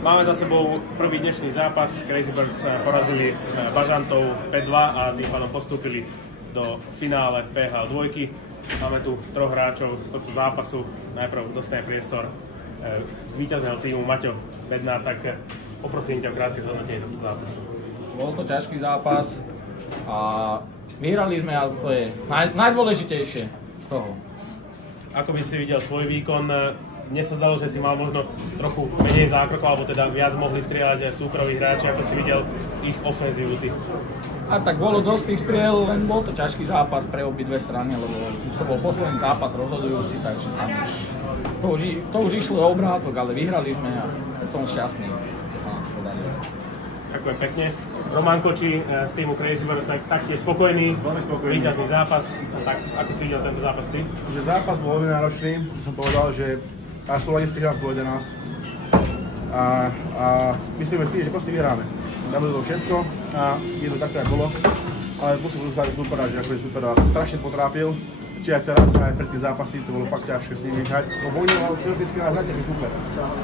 Máme za sebou prvý dnešný zápas. Crazy Birds porazili Bažantov 5-2 a tým pádom postúpili do finále PHL 2. Máme tu troch hráčov z tohto zápasu. Najprv dostane priestor z víťazného týmu Maťo Bednár, tak poprosím ťa o krátke zhodnotenie tohto zápasu. Bol to ťažký zápas a vyhrali sme, ale to je najdôležitejšie z toho. Ako by si videl svoj výkon? Mne sa zdalo, že si mal možno trochu menej zákrokov, alebo teda viac mohli strieľať súperoví hráči, ako si videl ich ofenzívu ty. A tak bolo dosť tých striel, len bol to ťažký zápas pre obidve strany, lebo už to bol posledný zápas rozhodujúci, takže tam to už išlo o obrátok, ale vyhrali sme a som šťastný, že sa nám to podarilo. Ďakujem pekne. Roman Kočí z týmu Crazy Birds taktiež spokojný, víťazný zápas. Tak ako si videl tento zápas ty? Že zápas bol veľmi náročný, som povedal, že súľadický hráč bol 11 a myslíme si, že proste vyhráme. Dáme to všetko a je to takto, jak bolo, ale musím uznáť supera, že ako je super strašne potrápil. Či aj teraz, aj pred tým zápasy, to bolo fakt ťažké s nimi hrať. Bojno mal teoreticky na najťažší super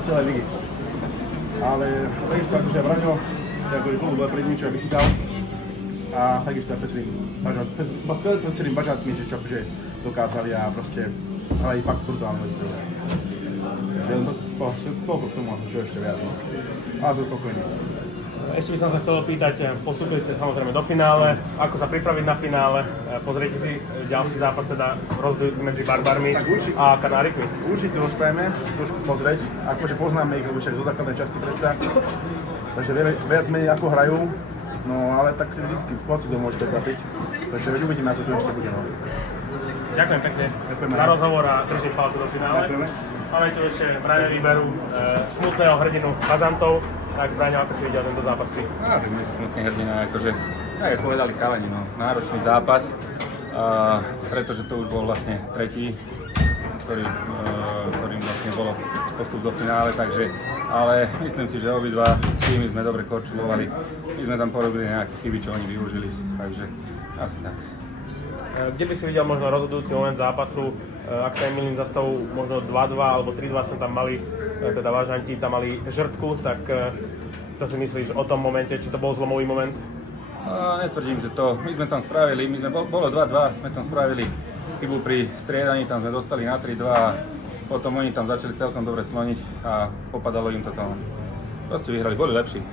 celej ligy. Ale takisto akože Braňo, ako je klubu bol pred ním, čo vychytal. A takisto aj pred celým Bažantmi, že čo akože dokázali a proste hrali fakt brutálne veci. Toľko k tomu, čo ešte viac. Ale som spokojný. Ešte by som sa chcel opýtať, postúpili ste samozrejme do finále, ako sa pripraviť na finále, pozrite si ďalší zápas teda rozhodujúci medzi Barbarmi a Kanárikmi. Určite dostaneme trošku pozrieť, akože poznáme ich, lebo však zo základnej časti predsa, takže vieme viac menej ako hrajú, no ale tak vždycky pocit to môže prekvapiť, takže uvidíme, ako to ešte bude. Ďakujem pekne za rozhovor a držím palce do finále. Máme tu ešte Braňa výberu smutného hrdinu Bažantov. Tak Braňo, ako si videl tento zápas ty? Tak my sme smutný hrdina, akože, jak povedali chalani, no, náročný zápas, pretože to už bol vlastne tretí, ktorým vlastne bolo postup do finále, takže, ale myslím si, že obidva týmy sme dobre korčulovali, my sme tam porobili nejaké chyby, čo oni využili, takže asi tak. Kde by si videl možno rozhodujúci moment zápasu, ak sa nemýlim za stavu možno 2-2 alebo 3-2 sme tam mali, teda Bažanti tam mali žrtku, tak čo si myslíš o tom momente, či to bol zlomový moment? Netvrdím, že to. My sme tam spravili, bolo 2-2, sme tam spravili chybu pri striedaní, tam sme dostali na 3-2 a potom oni tam začali celkom dobre cloniť a popadalo im to tam. Proste vyhrali, boli lepší.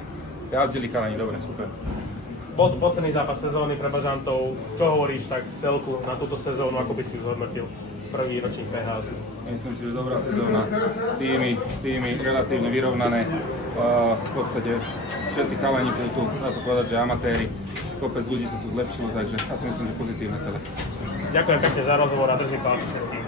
Jazdili chalani, dobre, super. Bol to posledný zápas sezóny pre Bažantov. Čo hovoríš tak v celku na túto sezónu, ako by si ju zhodnotil? Prvý ročník PHL. Myslím si, že dobrá sezóna. Týmy relatívne vyrovnané. V podstate všetci chalani sú tu, dá sa povedať, že amatéri. Kopec ľudí sa tu zlepšilo, takže asi myslím, že pozitívne celé. Ďakujem pekne za rozhovor a držím palce všetkým.